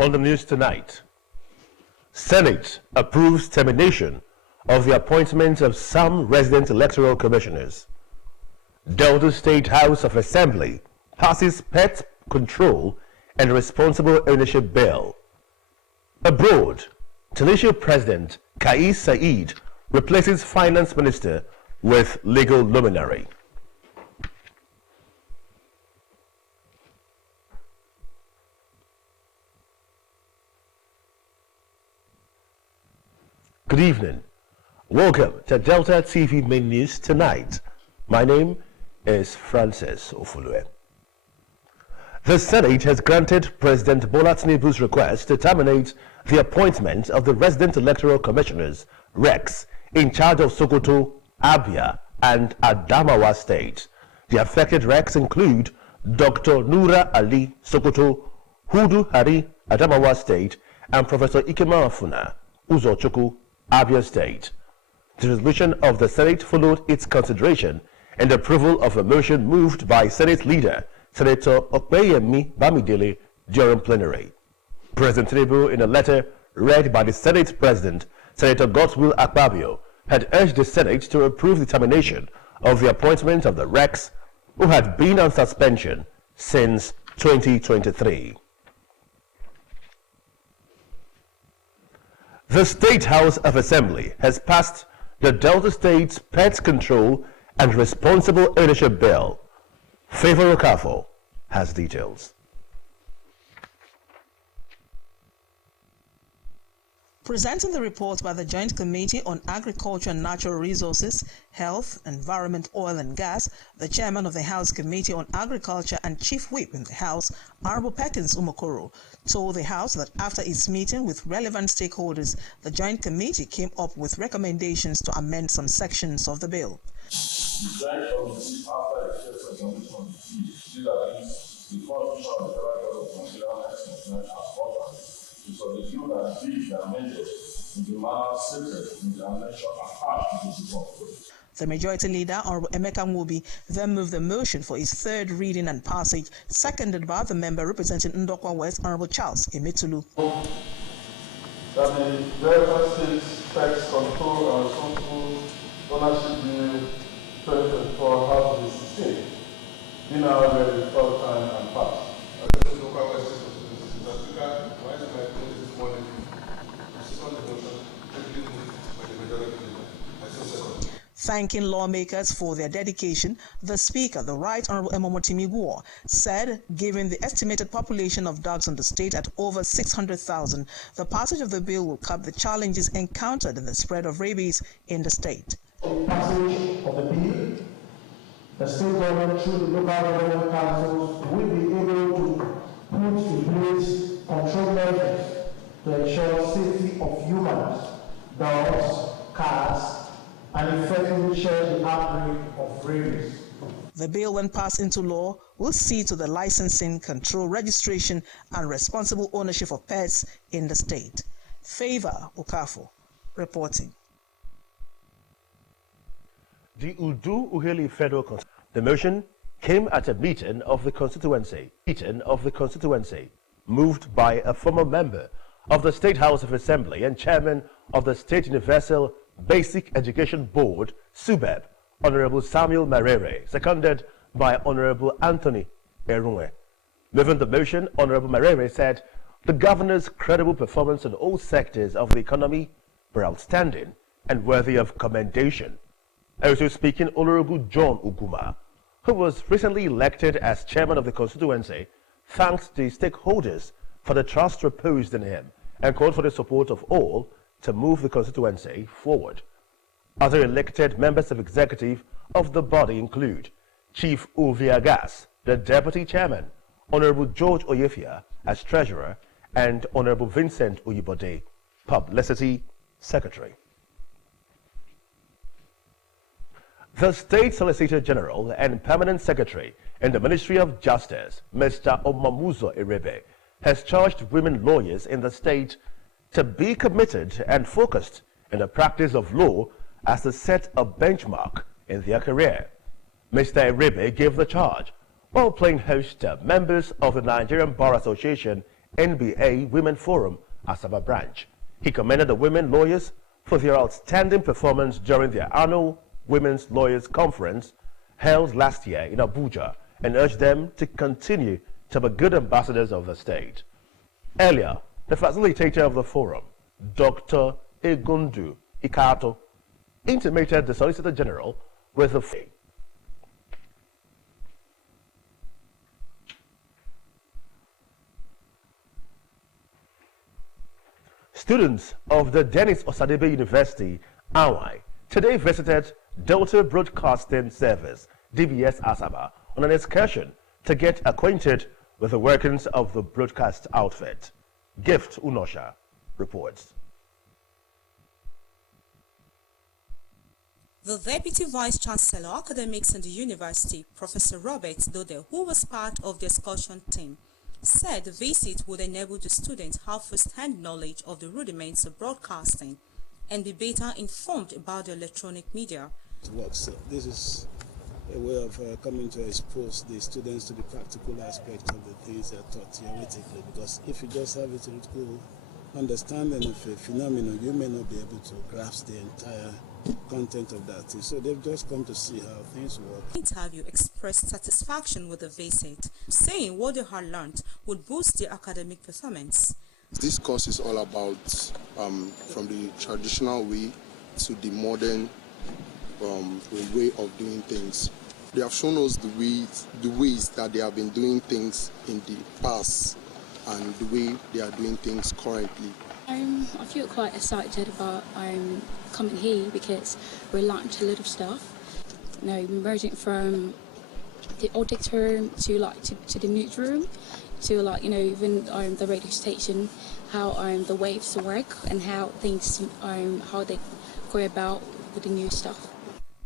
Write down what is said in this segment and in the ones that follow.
On the news tonight, Senate approves termination of the appointment of some resident electoral commissioners. Delta State House of Assembly passes pet control and responsible ownership bill. Abroad, Tunisia President Kais Saied replaces finance minister with legal luminary. Good evening. Welcome to Delta TV Main News tonight. My name is Francis Ofulue. The Senate has granted President Bola Tinubu's request to terminate the appointment of the resident electoral commissioners, RECs, in charge of Sokoto, Abia, and Adamawa states. The affected RECs include Dr. Nura Ali, Sokoto, Hudu Hari, Adamawa state, and Professor Ikema Afuna, Uzochukwu, Abia State. The resolution of the Senate followed its consideration and approval of a motion moved by Senate leader Senator Okpeyemi Bamidele during plenary. President Tinubu, in a letter read by the Senate President, Senator Godswill Akpabio, had urged the Senate to approve the termination of the appointment of the RECs who had been on suspension since 2023. The State House of Assembly has passed the Delta State's Pet Control and Responsible Ownership Bill. Favor Okafo has details. Presenting the report by the Joint Committee on Agriculture and Natural Resources, Health, Environment, Oil and Gas, the chairman of the House Committee on Agriculture and Chief Whip in the House, Honorable Perkins Umokoro, told the House that after its meeting with relevant stakeholders, the Joint Committee came up with recommendations to amend some sections of the bill. The majority leader, Honorable Emeka Nwobi, then moved the motion for its third reading and passage, seconded by the member representing Ndokwa West, Honorable Charles Emetulu. That the Delta State's Tax Control and Responsible Ownership Bill 2024 has been sustained, been now read the third time and passed. Thanking lawmakers for their dedication, the Speaker, the Right Honorable Emomotimi Guo, said, given the estimated population of dogs in the state at over 600,000, the passage of the bill will curb the challenges encountered in the spread of rabies in the state. The passage of the bill, the state government through the local government councils will be able to put in place control measures to ensure safety of humans, dogs, cats, and effectively check the outbreak of rabies. The bill, when passed into law, will see to the licensing, control, registration, and responsible ownership of pets in the state. Favor Okafo reporting. The Udu-Uheli Federal Constituency. The motion came at a meeting of the constituency, moved by a former member of the State House of Assembly and chairman of the State Universal Basic Education Board, SUBEB, Honorable Samuel Marere, seconded by Honorable Anthony Erunwe. Moving the motion, Honorable Marere said the governor's credible performance in all sectors of the economy were outstanding and worthy of commendation. Also speaking, Honorable John Uguma, who was recently elected as chairman of the constituency, thanked the stakeholders for the trust reposed in him and called for the support of all to move the constituency forward. Other elected members of executive of the body include Chief Uviagas, the deputy chairman, Honorable George Oyefia as treasurer, and Honorable Vincent Uyibode, publicity secretary. The State Solicitor General and Permanent Secretary in the Ministry of Justice, Mr. Omamuzo Erebe, has charged women lawyers in the state to be committed and focused in the practice of law as to set a benchmark in their career. Mr. Erebe gave the charge while playing host to members of the Nigerian Bar Association NBA Women Forum, Asaba branch. He commended the women lawyers for their outstanding performance during their annual Women's Lawyers Conference held last year in Abuja and urged them to continue to be good ambassadors of the state. Earlier, the facilitator of the forum, Dr. Egundu Ikato, intimated the Solicitor General with the Students of the Dennis Osadebe University, Awai, today visited Delta Broadcasting Service, DBS Asaba, on an excursion to get acquainted with the workings of the broadcast outfit. Gift Unosha reports. The Deputy Vice-Chancellor, Academics in the University, Professor Robert Dode, who was part of the excursion team, said the visit would enable the students to have first-hand knowledge of the rudiments of broadcasting and be better informed about the electronic media. So this is a way of coming to expose the students to the practical aspect of the things they're taught theoretically, because if you just have a theoretical understanding of a phenomenon, you may not be able to grasp the entire content of that. So they've just come to see how things work. Interview expressed satisfaction with the visit, saying what they had learned would boost their academic performance. This course is all about from the traditional way to the modern way of doing things. They have shown us the ways that they have been doing things in the past and the way they are doing things currently. I feel quite excited about coming here because we learned a lot of stuff. You know, merging from the auditorium to the newsroom, to even the radio station, how the waves work and how things how they go about with the new stuff.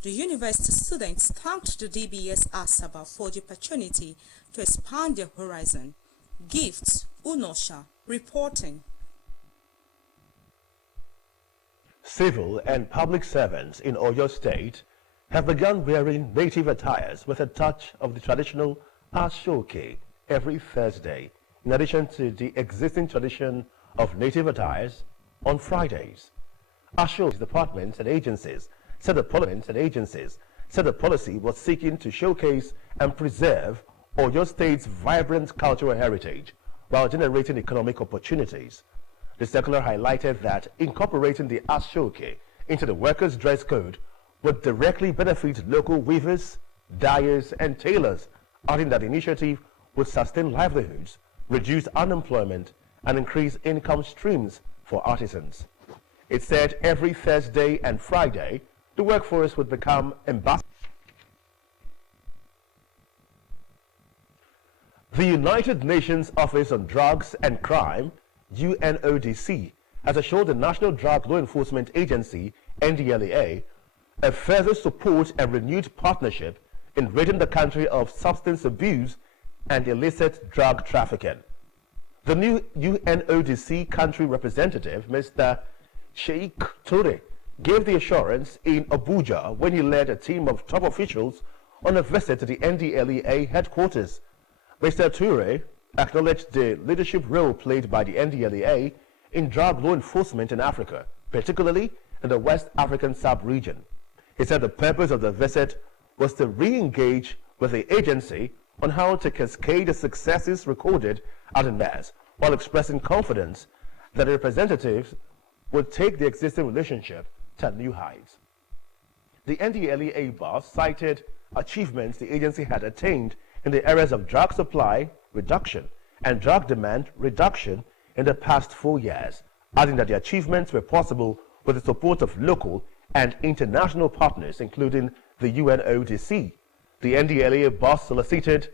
The university students thanked the DBS Asaba for the opportunity to expand their horizon. Gifts Unosha reporting. Civil and public servants in Oyo State have begun wearing native attires with a touch of the traditional Ashoke every Thursday, in addition to the existing tradition of native attires on Fridays. Ashoke's departments and agencies said the policy was seeking to showcase and preserve Oyo State's vibrant cultural heritage while generating economic opportunities. The circular highlighted that incorporating the Ashoke into the workers' dress code would directly benefit local weavers, dyers, and tailors, adding that the initiative would sustain livelihoods, reduce unemployment, and increase income streams for artisans. It said every Thursday and Friday, the workforce would become ambassadors. The United Nations Office on Drugs and Crime, UNODC, has assured the National Drug Law Enforcement Agency, NDLEA, a further support and renewed partnership in ridding the country of substance abuse and illicit drug trafficking. The new UNODC country representative, Mr. Sheikh Toure, gave the assurance in Abuja when he led a team of top officials on a visit to the NDLEA headquarters. Mr. Toure acknowledged the leadership role played by the NDLEA in drug law enforcement in Africa, particularly in the West African sub-region. He said the purpose of the visit was to re-engage with the agency on how to cascade the successes recorded at NAS, while expressing confidence that the representatives would take the existing relationship to new heights. The NDLEA boss cited achievements the agency had attained in the areas of drug supply reduction and drug demand reduction in the past 4 years, adding that the achievements were possible with the support of local and international partners, including the UNODC. The NDLEA boss solicited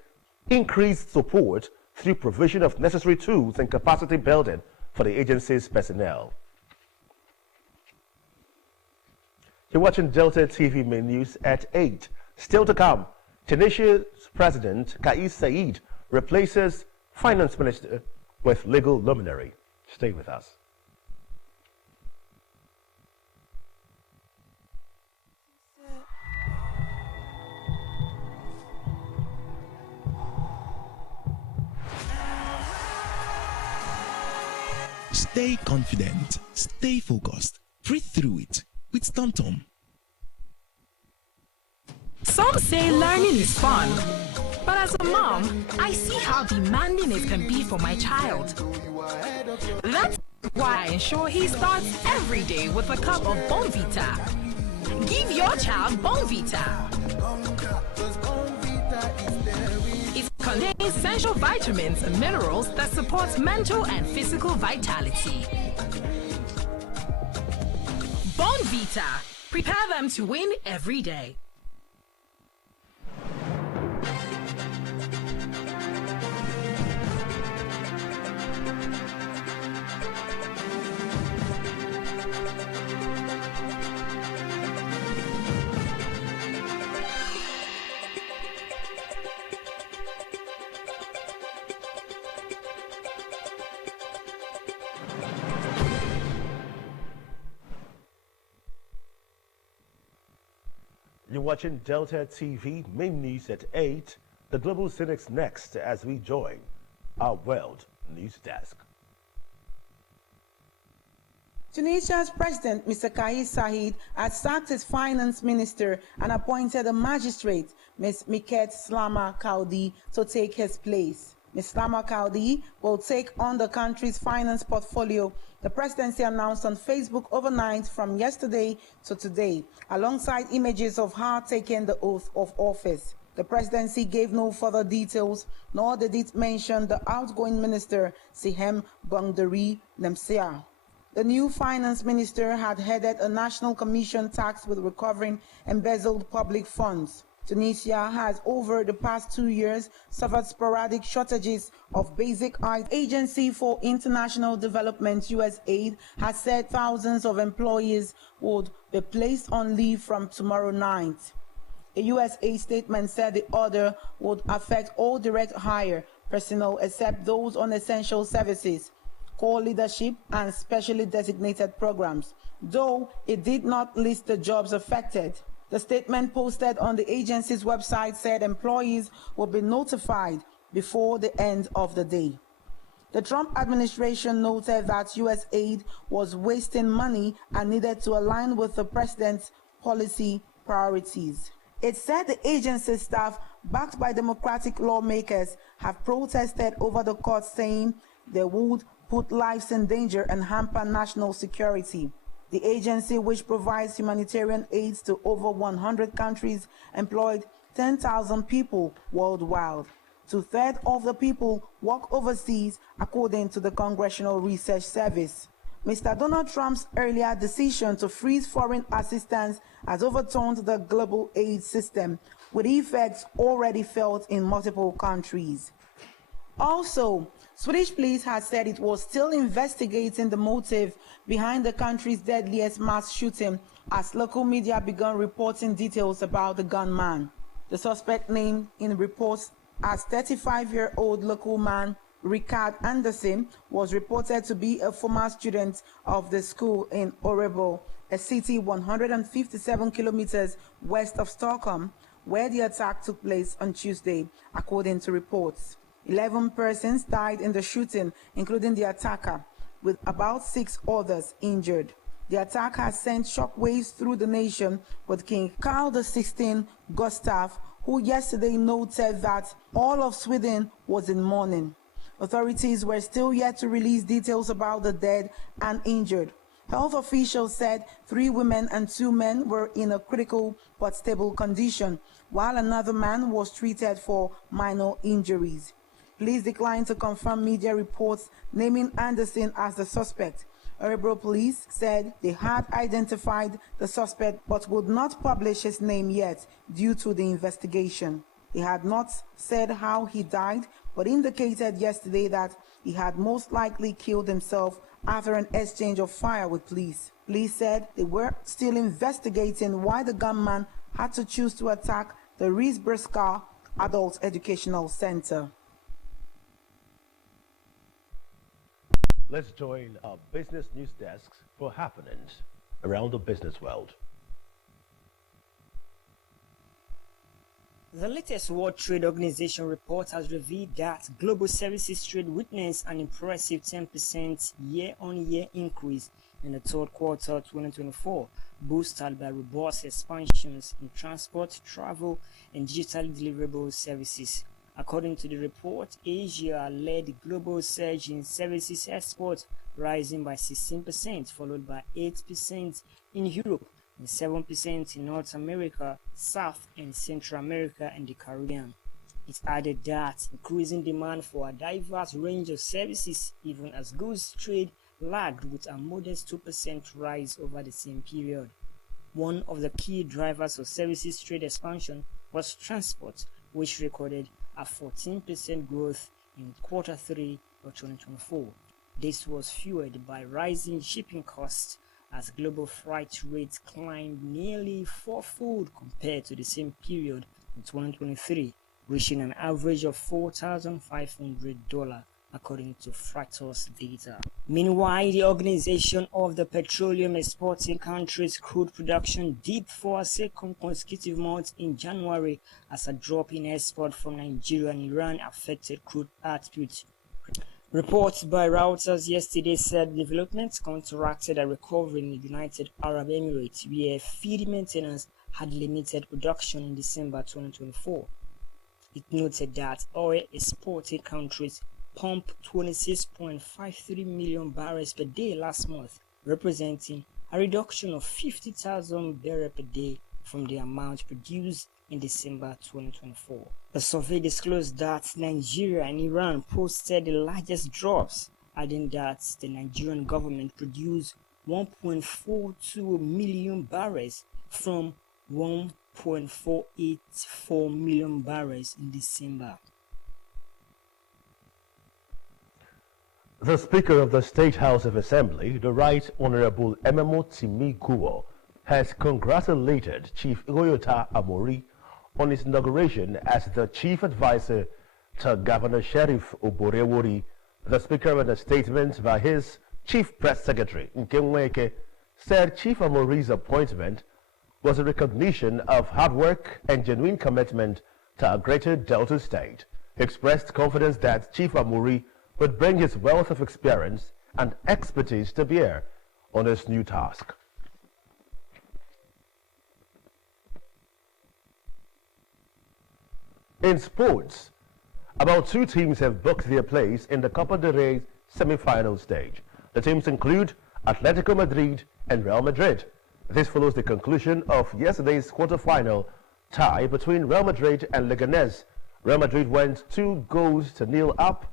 increased support through provision of necessary tools and capacity building for the agency's personnel. You're watching Delta TV Main News at 8. Still to come, Tunisia's President Kais Saied replaces Finance Minister with legal luminary. Stay with us. Stay confident, stay focused, breathe through it with TomTom. Some say learning is fun, but as a mom, I see how demanding it can be for my child. That's why I ensure he starts every day with a cup of Bonvita. Give your child Bonvita. It contains essential vitamins and minerals that support mental and physical vitality. Bonvita. Prepare them to win every day. You're watching Delta TV, main news at 8. The Global Cynics next as we join our World News Desk. Tunisia's president, Mr. Kais Saied, has sacked his finance minister and appointed a magistrate, Ms. Miket Slama Kaudi, to take his place. Ms. Slama Kaudi will take on the country's finance portfolio, the presidency announced on Facebook overnight from yesterday to today, alongside images of her taking the oath of office. The presidency gave no further details, nor did it mention the outgoing minister, Sihem Bangdari Nemsia. The new finance minister had headed a national commission tasked with recovering embezzled public funds. Tunisia has, over the past 2 years, suffered sporadic shortages of basic items. Agency for International Development, USAID, has said thousands of employees would be placed on leave from tomorrow night. A USAID statement said the order would affect all direct hire personnel except those on essential services, core leadership, and specially designated programs, though it did not list the jobs affected. The statement posted on the agency's website said employees will be notified before the end of the day. The Trump administration noted that USAID was wasting money and needed to align with the president's policy priorities. It said the agency's staff, backed by Democratic lawmakers, have protested over the cuts, saying they would put lives in danger and hamper national security. The agency, which provides humanitarian aid to over 100 countries, employed 10,000 people worldwide. 2/3 of the people work overseas, according to the Congressional Research Service. Mr. Donald Trump's earlier decision to freeze foreign assistance has overturned the global aid system, with effects already felt in multiple countries. Also, Swedish police has said it was still investigating the motive behind the country's deadliest mass shooting as local media began reporting details about the gunman. The suspect, named in reports as 35-year-old local man Rikard Andersson, was reported to be a former student of the school in Örebro, a city 157 kilometers west of Stockholm, where the attack took place on Tuesday, according to reports. 11 persons died in the shooting, including the attacker, with about 6 others injured. The attack has sent shockwaves through the nation, with King Carl XVI Gustaf, who yesterday noted that all of Sweden was in mourning. Authorities were still yet to release details about the dead and injured. Health officials said 3 women and 2 men were in a critical but stable condition, while another man was treated for minor injuries. Police declined to confirm media reports naming Anderson as the suspect. Örebro police said they had identified the suspect but would not publish his name yet due to the investigation. They had not said how he died, but indicated yesterday that he had most likely killed himself after an exchange of fire with police. Police said they were still investigating why the gunman had to choose to attack the Risberska Adult Educational Center. Let's join our business news desks for happenings around the business world. The latest World Trade Organization report has revealed that global services trade witnessed an impressive 10% year-on-year increase in the third quarter of 2024, boosted by robust expansions in transport, travel, and digitally deliverable services. According to the report, Asia led the global surge in services exports, rising by 16%, followed by 8% in Europe and 7% in North America, South and Central America, and the Caribbean. It added that increasing demand for a diverse range of services, even as goods trade lagged with a modest 2% rise over the same period. One of the key drivers of services trade expansion was transport, which recorded a 14% growth in quarter 3 of 2024. This was fueled by rising shipping costs as global freight rates climbed nearly fourfold compared to the same period in 2023, reaching an average of $4,500 according to Freightos data. Meanwhile, the Organization of the Petroleum Exporting Countries crude production dipped for a second consecutive month in January as a drop in export from Nigeria and Iran affected crude output. Reports by Reuters yesterday said developments counteracted a recovery in the United Arab Emirates, where field maintenance had limited production in December 2024. It noted that oil exporting countries pumped 26.53 million barrels per day last month, representing a reduction of 50,000 barrels per day from the amount produced in December 2024. The survey disclosed that Nigeria and Iran posted the largest drops, adding that the Nigerian government produced 1.42 million barrels from 1.484 million barrels in December. The Speaker of the State House of Assembly, the Right Honorable Ememo Timi Kuwo, has congratulated Chief Igoyota Amori on his inauguration as the Chief Advisor to Governor Sheriff Oborewori. The Speaker, in a statement by his Chief Press Secretary, Nkemweke, said Chief Amori's appointment was a recognition of hard work and genuine commitment to a greater Delta State. He expressed confidence that Chief Amori would bring his wealth of experience and expertise to bear on his new task. In sports, about 2 teams have booked their place in the Copa del Rey semi-final stage. The teams include Atletico Madrid and Real Madrid. This follows the conclusion of yesterday's quarter-final tie between Real Madrid and Leganés. Real Madrid went 2-0 up